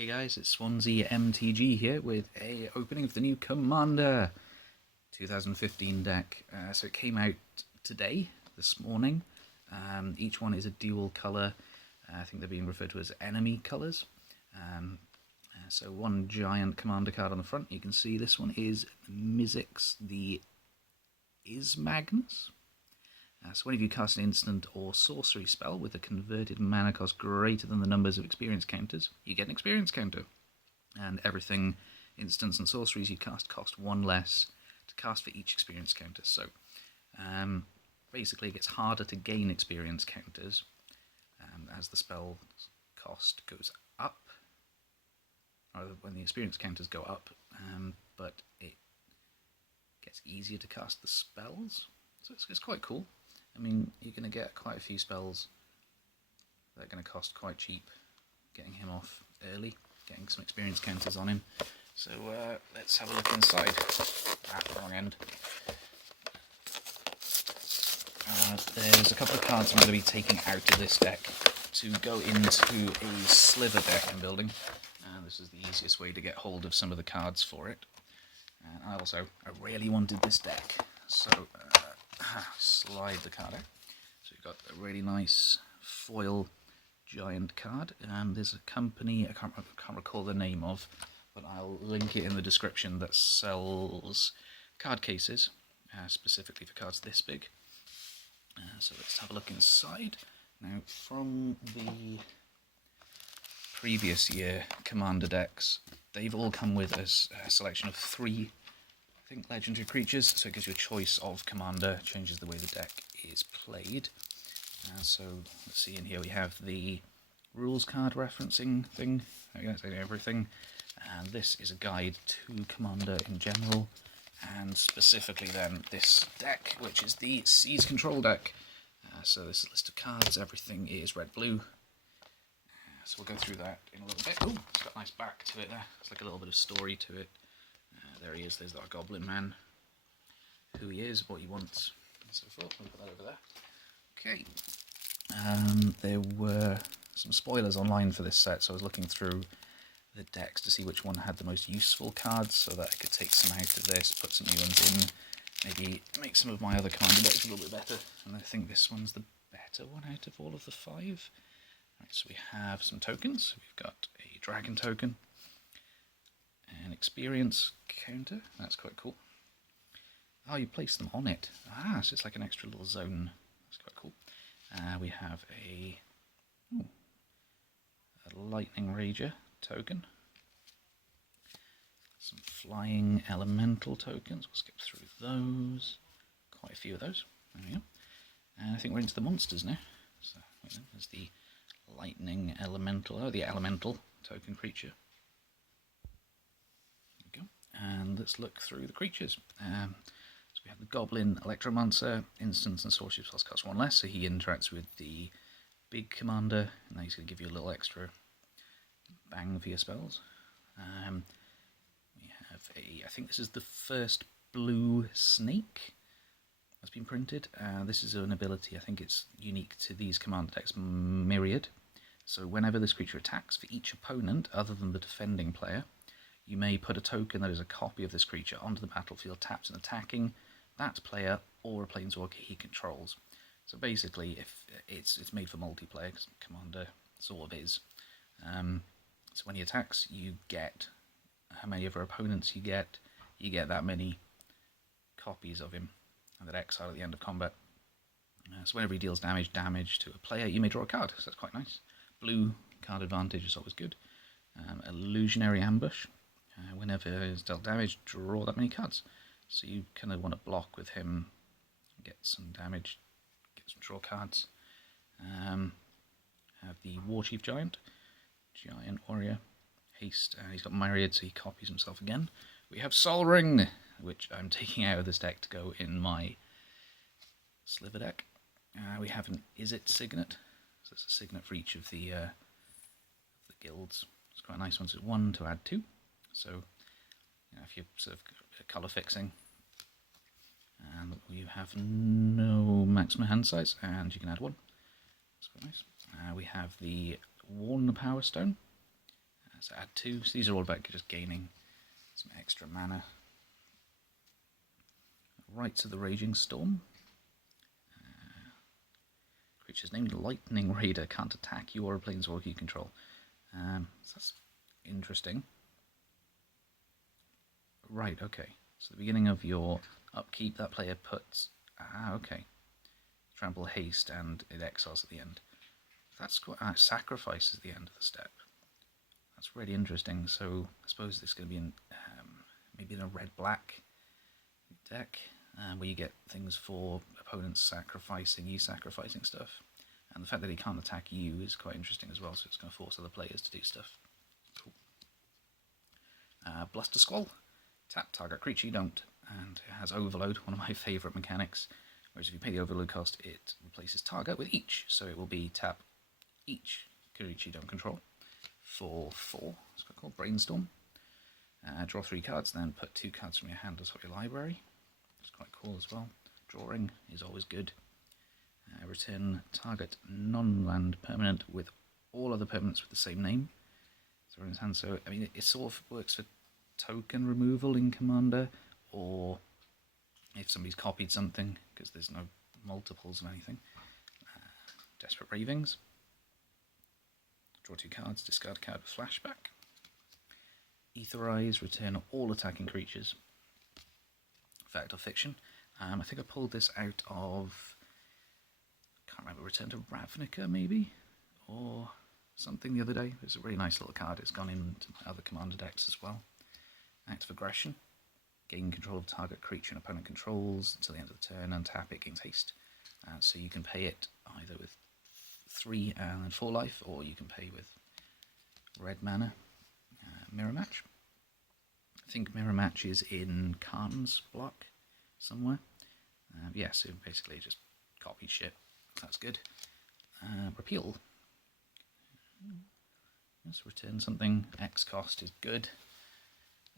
Hey guys, it's Swansea MTG here with a opening of the new Commander 2015 deck. So it came out today, this morning. Each one is a dual colour. I think they're being referred to as enemy colours. So one giant Commander card on the front. You can see this one is Mizzix the Ismagnus. So whenever you cast an instant or sorcery spell with a converted mana cost greater than the numbers of experience counters, you get an experience counter. And everything, instants and sorceries you cast cost one less to cast for each experience counter. So basically it gets harder to gain experience counters as the spell cost goes up, or when the experience counters go up, but it gets easier to cast the spells. So it's quite cool. I mean, you're going to get quite a few spells that are going to cost quite cheap, getting him off early, getting some experience counters on him. So let's have a look inside. Wrong end. There's a couple of cards I'm going to be taking out of this deck to go into a sliver deck I'm building. This is the easiest way to get hold of some of the cards for it. And I really wanted this deck, so slide the card out. So you've got a really nice foil giant card, and there's a company I can't recall the name of, but I'll link it in the description, that sells card cases specifically for cards this big. So let's have a look inside. Now, from the previous year Commander decks, they've all come with a selection of 3 legendary creatures, so it gives you a choice of commander, changes the way the deck is played. So let's see, in here we have the rules card referencing thing, everything, and this is a guide to commander in general, and specifically then this deck, which is the Siege Control deck. So this is a list of cards, everything is red-blue. So we'll go through that in a little bit. Oh, it's got a nice back to it there, it's like a little bit of story to it. There he is, there's our goblin man, who he is, what he wants, and so forth. We'll put that over there. Okay, there were some spoilers online for this set, so I was looking through the decks to see which one had the most useful cards, so that I could take some out of this, put some new ones in, maybe make some of my other commander decks a little bit better, and I think this one's the better one out of all of the 5. Right, so we have some tokens. We've got a dragon token, an experience counter, that's quite cool. Oh, you place them on it. So it's like an extra little zone. That's quite cool. We have a lightning rager token. Some flying elemental tokens. We'll skip through those. Quite a few of those. There we go. And I think we're into the monsters now. So there's the lightning elemental, the elemental token creature. And let's look through the creatures. So we have the goblin electromancer, instants and sorcery spells cost 1 less, so he interacts with the big commander, and now he's going to give you a little extra bang for your spells. We have I think this is the first blue snake that's been printed. This is an ability, I think it's unique to these commander decks, Myriad. So whenever this creature attacks, for each opponent other than the defending player, you may put a token that is a copy of this creature onto the battlefield, tapped and attacking that player or a planeswalker he controls. So basically, if it's made for multiplayer, because Commander sort of is. So when he attacks, you get how many of our opponents you get that many copies of him, and that exile at the end of combat. So whenever he deals damage to a player, you may draw a card, so that's quite nice. Blue card advantage is always good. Illusionary Ambush. Whenever he's dealt damage, draw that many cards. So you kind of want to block with him, get some damage, get some draw cards. Have the Warchief Giant Warrior, haste, and he's got Myriad, so he copies himself again. We have Sol Ring, which I'm taking out of this deck to go in my sliver deck. We have an Is It Signet, so it's a signet for each of the guilds. It's quite a nice one, so it's 1 to add 2. So, if you're sort of colour fixing, and you have no maximum hand size, and you can add 1. That's quite nice. We have the Worn Power Stone. So add 2. So these are all about just gaining some extra mana. Rites of the Raging Storm. Creatures named Lightning Raider can't attack you or a planeswalker you control. So that's interesting. Right, okay. So the beginning of your upkeep, that player puts... okay. Trample, haste, and it exiles at the end. That's quite... sacrifice at the end of the step. That's really interesting. So I suppose this is going to be in maybe in a red-black deck, where you get things for opponents sacrificing, you sacrificing stuff. And the fact that he can't attack you is quite interesting as well, so it's going to force other players to do stuff. Cool. Bluster Squall. Tap target creature you don't, and it has Overload, one of my favourite mechanics. Whereas if you pay the Overload cost, it replaces target with each, so it will be tap each creature you don't control for 4. It's called Brainstorm. Draw 3 cards, then put 2 cards from your hand on top of your library. It's quite cool as well. Drawing is always good. Return target non-land permanent with all other permanents with the same name. So in his hand, so I mean, it sort of works for token removal in Commander, or if somebody's copied something, because there's no multiples of anything. Desperate Ravings. Draw 2 cards, discard a card with flashback. Etherize, return all attacking creatures. Fact or fiction. I think I pulled this out of, I can't remember, Return to Ravnica maybe, or something the other day. It's a really nice little card. It's gone into my other Commander decks as well. Act of Aggression. Gain control of target creature and opponent controls until the end of the turn, untap it, gains haste. So you can pay it either with 3 and 4 life, or you can pay with red mana. Mirror Match. I think Mirror Match is in Khan's block somewhere. Yeah, so basically just copy shit. That's good. Repeal. Let's return something. X cost is good.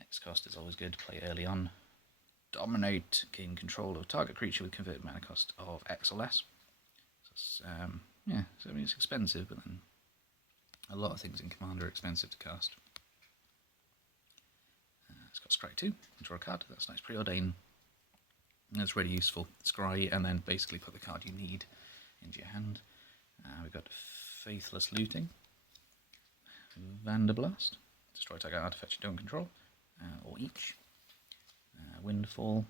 X cost is always good. Play early on. Dominate. Gain control of target creature with converted mana cost of X or less. So it's, yeah, so I mean it's expensive, but then a lot of things in Commander are expensive to cast. It's got Scry 2, draw a card, that's nice. Preordain, that's really useful. Scry, and then basically put the card you need into your hand. We've got Faithless Looting, Vanderblast, destroy target artifact you don't control, or each. Windfall,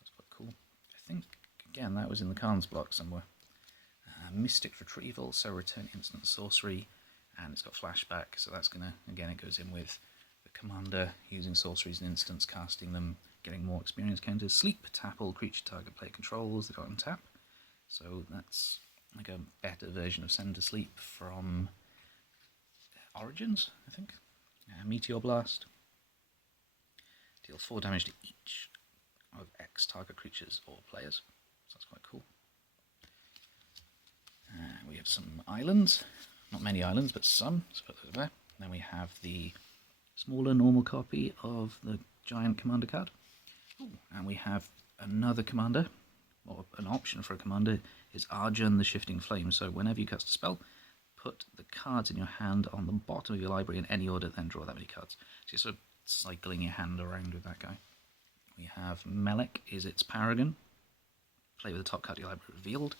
that's quite cool. I think, again, that was in the Khan's block somewhere. Mystic Retrieval, so return instant sorcery, and it's got flashback, so that's gonna, again, it goes in with the Commander, using sorceries and instants, casting them, getting more experience counters. Sleep, tap all creature target player controls, they don't untap, so that's like a better version of Send to Sleep from Origins, I think. Meteor Blast, deal 4 damage to each of X target creatures or players, so that's quite cool. We have some islands. Not many islands, but some. Let's put those there. Then we have the smaller normal copy of the giant commander card. Ooh, and we have another commander, or an option for a commander, is Arjun the Shifting Flame. So whenever you cast a spell, put the cards in your hand on the bottom of your library in any order, then draw that many cards. So you're sort of cycling your hand around with that guy. We have Melek is its Paragon. Play with the top card of your library revealed.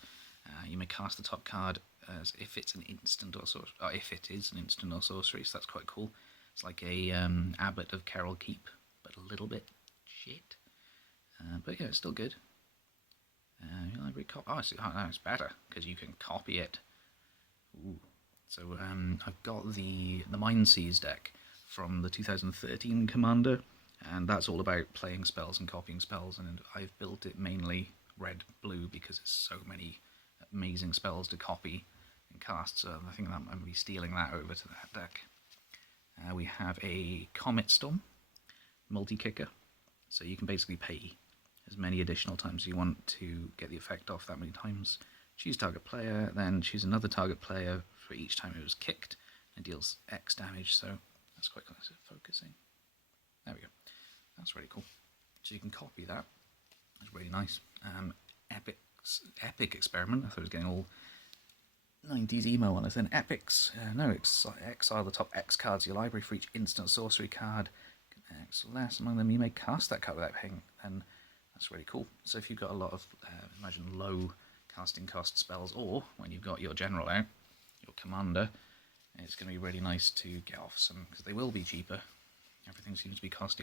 You may cast the top card as if it's an instant or sorcery, or if it is an instant or sorcery, so that's quite cool. It's like a Abbot of Carol Keep, but a little bit shit. But yeah, it's still good. Your library oh, I see. Oh, no, it's better because you can copy it. Ooh. So I've got the Mindseas deck from the 2013 Commander, and that's all about playing spells and copying spells, and I've built it mainly red-blue because it's so many amazing spells to copy and cast, so I think that I'm going to be stealing that over to that deck. We have a Comet Storm, multi-kicker, so you can basically pay as many additional times as you want to get the effect off that many times. Choose target player, then choose another target player for each time it was kicked, and it deals X damage, so that's quite close to focusing. There we go. That's really cool. So you can copy that. That's really nice. Epic Experiment. I thought it was getting all 90s emo on us. Then epics. No, exile the top X cards of your library for each instant sorcery card. X less among them. You may cast that card without paying. And that's really cool. So if you've got a lot of, imagine, low casting cost spells, or when you've got your general out, your commander, it's going to be really nice to get off some, because they will be cheaper. Everything seems to be costing